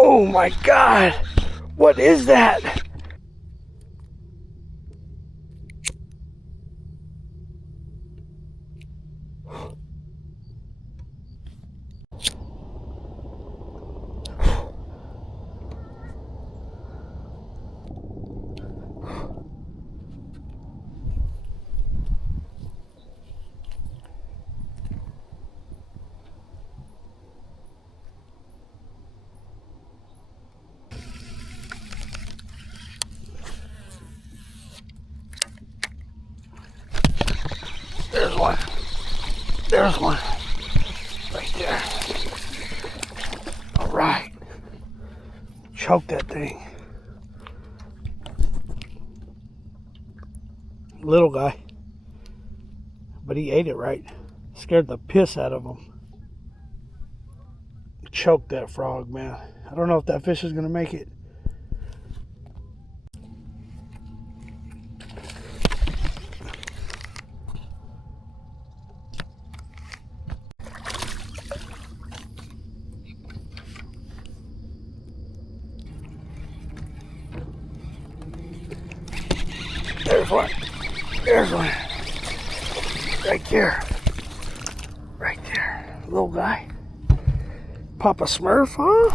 Oh my God. What is that? There's one. There's one. Right there. All right. Choke that thing. Little guy. But he ate it right. Scared the piss out of him. Choked that frog, man. I don't know if that fish is going to make it. There's one. There's one. Right there. Right there. Little guy. Papa Smurf, huh?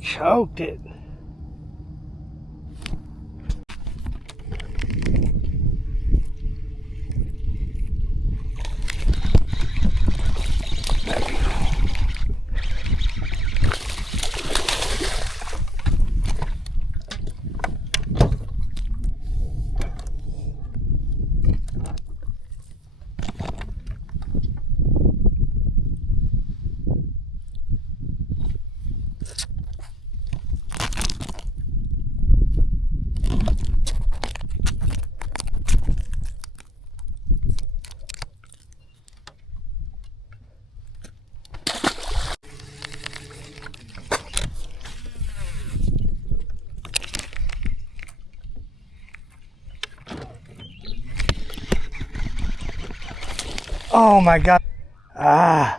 Choked it. Oh my God. Ah.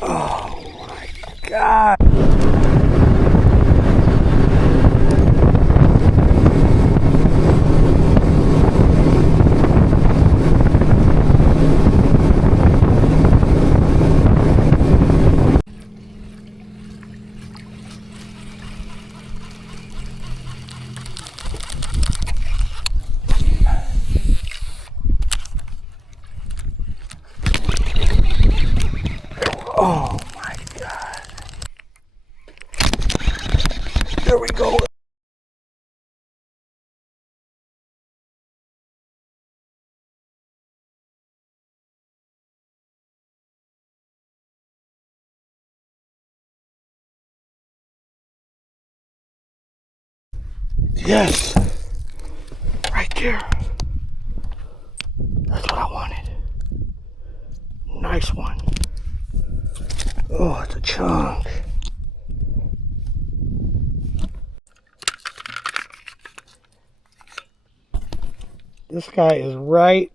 Oh my God. Oh my God. There we go. Yes. Right there. That's what I wanted. Nice one. Oh, it's a chunk. This guy is right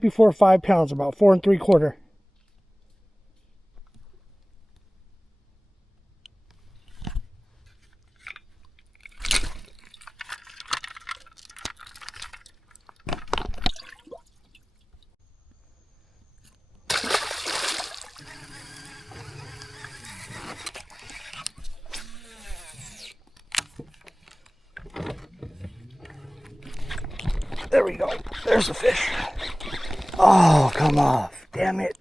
before 5 pounds, about 4 3/4. There we go. There's the fish. Oh, come off. Damn it.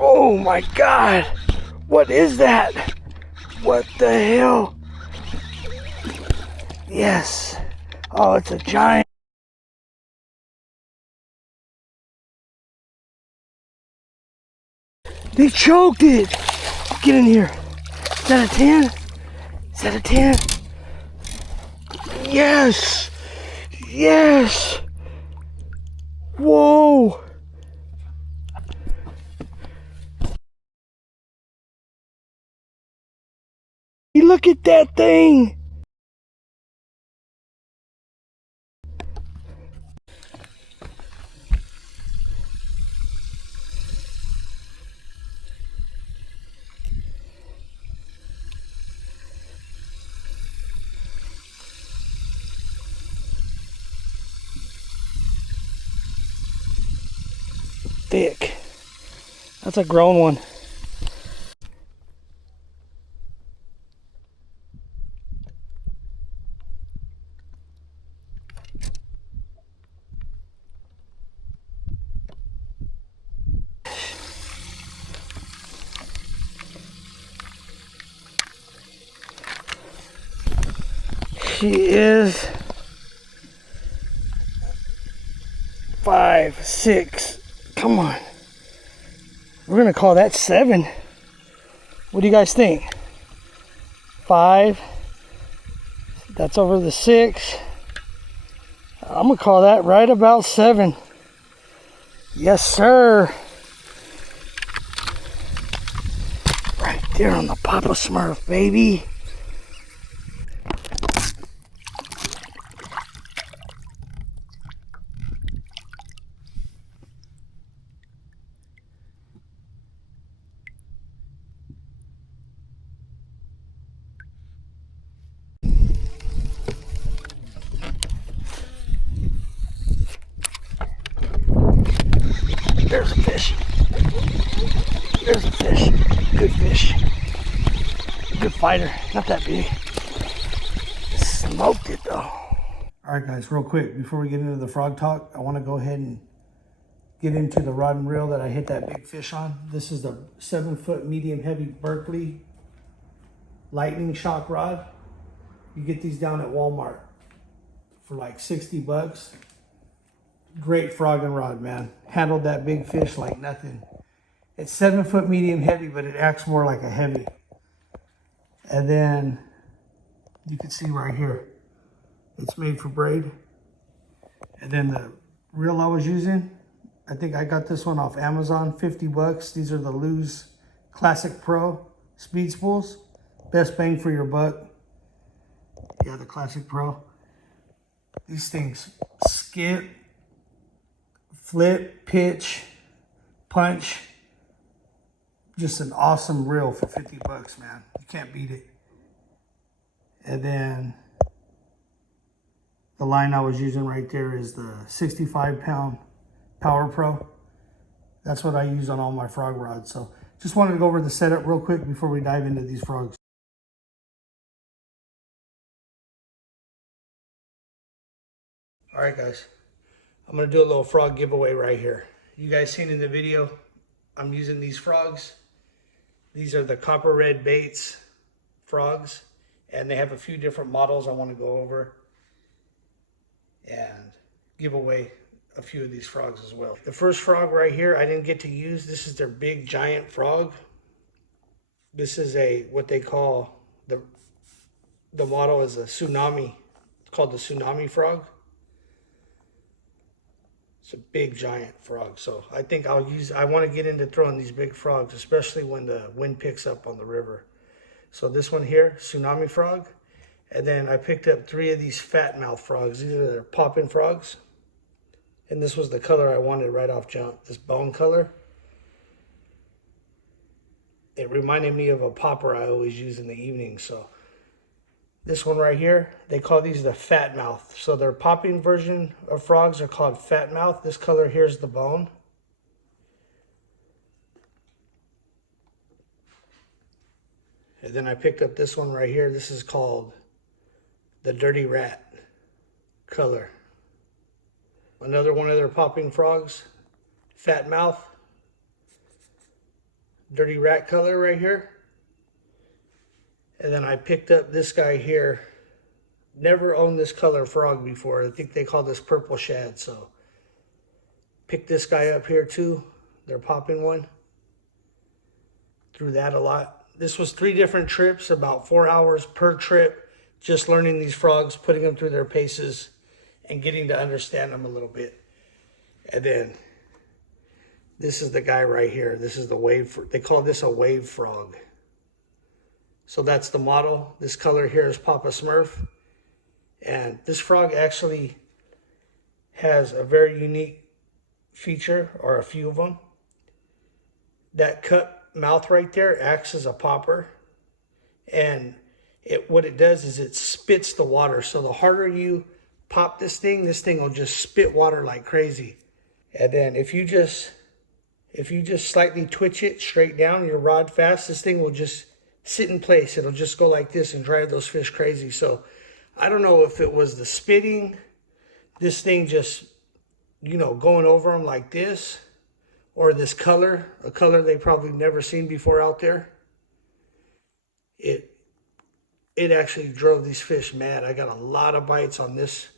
Oh my God. What is that? What the hell? Yes. Oh, it's a giant. They choked it. Get in here. Is that a 10? Is that a 10? Yes. Yes. Whoa. Look at that thing. Thick. That's a grown one. She is 5, 6. Come on. We're gonna call that 7. What do you guys think? 5. That's over the 6. I'm gonna call that right about 7. Yes, sir. Right there on the Papa Smurf, baby. There's a fish. There's a fish. Good fish. Good fighter. Not that big. Smoked it though. All right, guys, real quick, before we get into the frog talk, I want to go ahead and get into the rod and reel that I hit that big fish on. This is the 7-foot medium heavy Berkley lightning shock rod. You get these down at Walmart for like 60 bucks. Great frogging rod, man. Handled that big fish like nothing. It's 7-foot medium heavy, but it acts more like a heavy. And then you can see right here, it's made for braid. And then the reel I was using, I think I got this one off Amazon, 50 bucks. These are the Lew's Classic Pro speed spools. Best bang for your buck. Yeah, the Classic Pro. These things skip, flip, pitch, punch. Just an awesome reel for 50 bucks, man. You can't beat it. And then the line I was using right there is the 65-pound Power Pro. That's what I use on all my frog rods. So just wanted to go over the setup real quick before we dive into these frogs. All right, guys. I'm gonna do a little frog giveaway right here. You guys seen in the video, I'm using these frogs. These are the Copper Red Baits frogs, and they have a few different models I want to go over and give away a few of these frogs as well. The first frog right here I didn't get to use. This is their big giant frog. This is what they call the model is a tsunami. It's called the tsunami frog. It's a big giant frog. So I think I want to get into throwing these big frogs, especially when the wind picks up on the river. So this one here, tsunami frog. And then I picked up 3 of these fat mouth frogs. These are their popping frogs. And this was the color I wanted right off jump, this bone color. It reminded me of a popper I always use in the evening. So this one right here, they call these the fat mouth. So their popping version of frogs are called fat mouth. This color here is the bone. And then I picked up this one right here. This is called the dirty rat color. Another one of their popping frogs, fat mouth. dirty rat color right here. And then I picked up this guy here. Never owned this color frog before. I think they call this purple shad. So picked this guy up here too. They're popping one. Threw that a lot. This was 3 different trips, about 4 hours per trip, just learning these frogs, putting them through their paces, and getting to understand them a little bit. And then this is the guy right here. This is the wave. They call this a wave frog. So that's the model. This color here is Papa Smurf. And this frog actually has a very unique feature, or a few of them. That cut mouth right there acts as a popper. And what it does is it spits the water. So the harder you pop this thing will just spit water like crazy. And then if you just slightly twitch it straight down, your rod fast, this thing will just sit in place. It'll just go like this and drive those fish crazy. So I don't know if it was the spitting, this thing just, going over them like this, or this color, a color they probably never seen before out there. It actually drove these fish mad. I got a lot of bites on this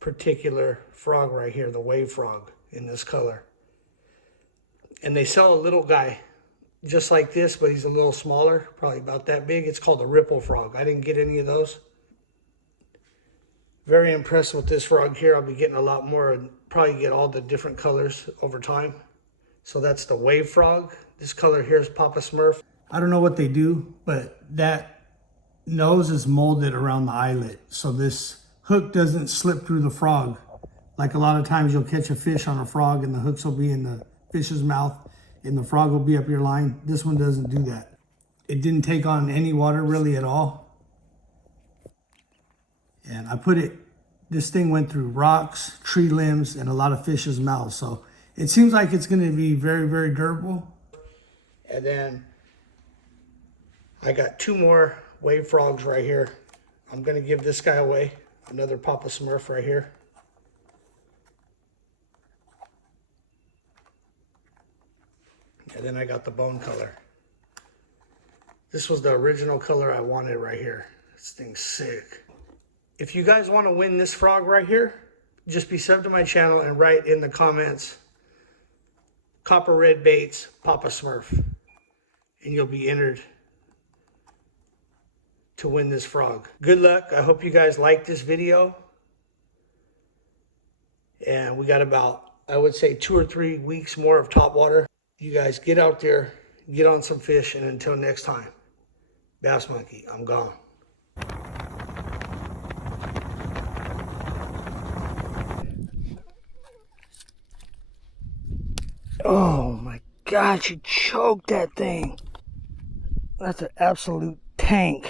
particular frog right here, the wave frog in this color. And they sell a little guy just like this, but he's a little smaller, probably about that big. It's called a ripple frog. I didn't get any of those. Very impressed with this frog here. I'll be getting a lot more and probably get all the different colors over time. So that's the wave frog. This color here is Papa Smurf. I don't know what they do, but that nose is molded around the eyelet. So this hook doesn't slip through the frog. Like a lot of times you'll catch a fish on a frog and the hooks will be in the fish's mouth and the frog will be up your line. This one doesn't do that. It didn't take on any water really at all. And this thing went through rocks, tree limbs, and a lot of fish's mouths. So it seems like it's going to be very, very durable. And then I got 2 more wave frogs right here. I'm going to give this guy away. Another Papa Smurf right here. And then I got the bone color. This was the original color I wanted right here. This thing's sick. If you guys want to win this frog right here, just be sub to my channel and write in the comments, Copper Red Baits, Papa Smurf. And you'll be entered to win this frog. Good luck. I hope you guys like this video. And we got about, I would say, 2 or 3 weeks more of top water. You guys get out there, get on some fish, and until next time, Bass Monkey, I'm gone. Oh my God, you choked that thing. That's an absolute tank.